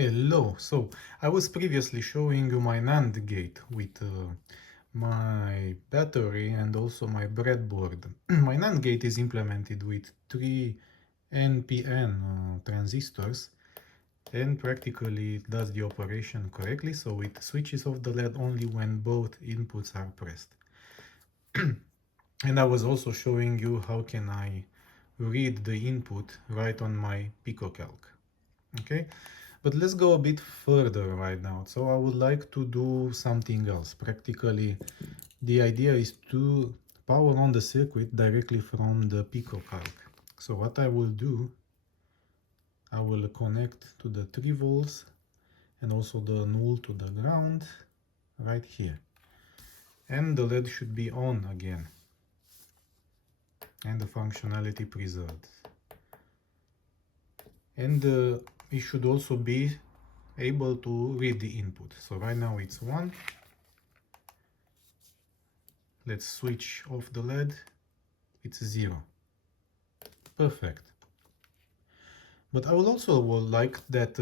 Hello, so I was previously showing you my NAND gate with my battery and also my breadboard. My NAND gate is implemented with 3 NPN transistors, and practically it does the operation correctly, so it switches off the LED only when both inputs are pressed. And I was also showing you how can I read the input right on my PicoCalc. Okay, but let's go a bit further right now. So I would like to do something else. Practically, the idea is to power on the circuit directly from the PicoCalc. So what I will do, I will connect to the 3 volts and also the null to the ground right here. And the LED should be on again. And the functionality preserved. And it should also be able to read the input. So right now it's 1. Let's switch off the LED. It's 0. Perfect. But I would also like that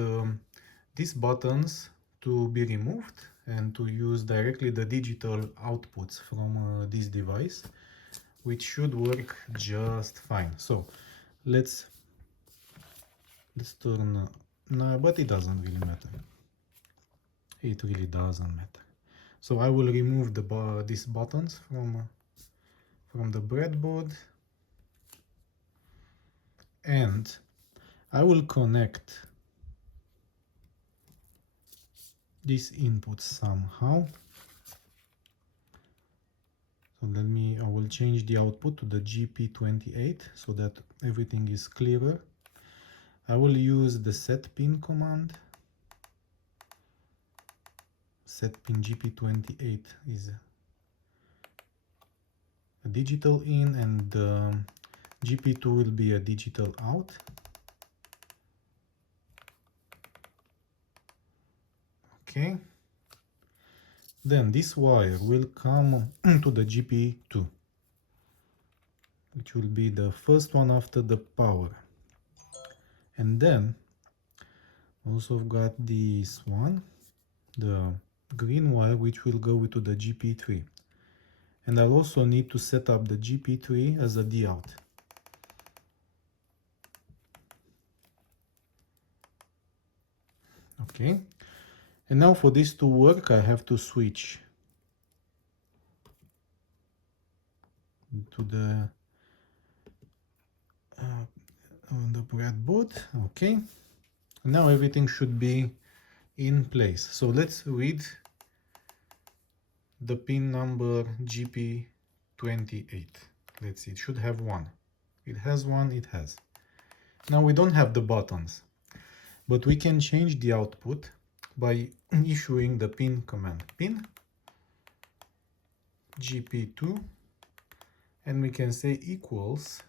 these buttons to be removed and to use directly the digital outputs from this device, which should work just fine. So let's turn. No, but it doesn't really matter. It really doesn't matter. So I will remove these buttons from the breadboard, and I will connect this input somehow. So I will change the output to the GP28 so that everything is clearer. I will use the set pin command. Set pin GP28 is a digital in, and GP2 will be a digital out. Okay. Then this wire will come to the GP2, which will be the first one after the power. And then also I've got this one, the green wire, which will go to the GP3. And I'll also need to set up the GP3 as a D out. Okay. And now for this to work, I have to switch to the on the breadboard. Okay. Now everything should be in place. So let's read the pin number GP28. Let's see, it should have 1. It has 1, it has. Now we don't have the buttons, but we can change the output by issuing the pin command, pin GP2, and we can say equals.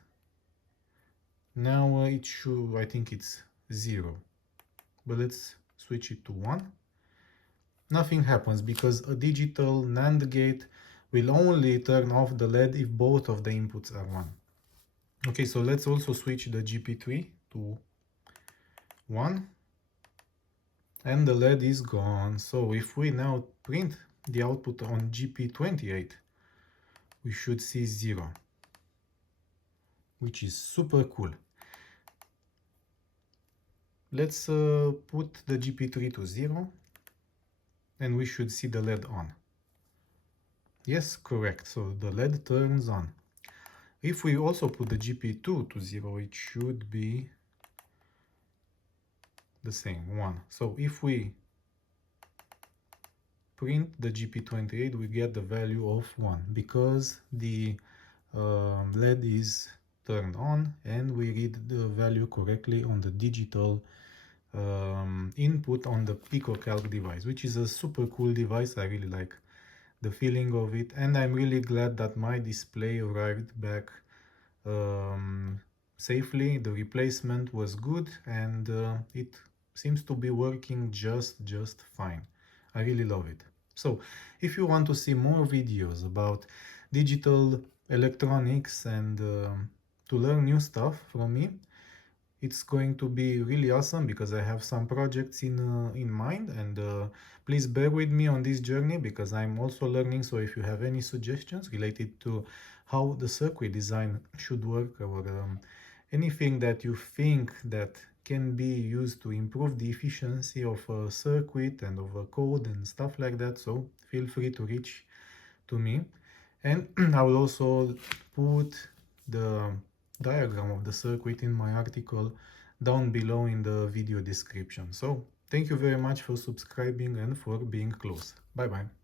Now it should, I think it's 0, but let's switch it to 1. Nothing happens because a digital NAND gate will only turn off the LED if both of the inputs are 1. Okay, so let's also switch the GP3 to 1. And the LED is gone. So if we now print the output on GP28, we should see 0, which is super cool. Let's put the GP3 to 0, and we should see the LED on. Yes, correct. So the LED turns on. If we also put the GP2 to 0, it should be the same, 1. So if we print the GP28, we get the value of 1 because the LED is turned on and we read the value correctly on the digital input on the PicoCalc device, which is a super cool device. I really like the feeling of it, and I'm really glad that my display arrived back safely. The replacement was good, and it seems to be working just fine. I really love it. So if you want to see more videos about digital electronics and to learn new stuff from me, it's going to be really awesome because I have some projects in mind, and please bear with me on this journey because I'm also learning. So if you have any suggestions related to how the circuit design should work, or anything that you think that can be used to improve the efficiency of a circuit and of a code and stuff like that, so feel free to reach to me. And I will also put the diagram of the circuit in my article down below in the video description. So thank you very much for subscribing and for being close. Bye bye.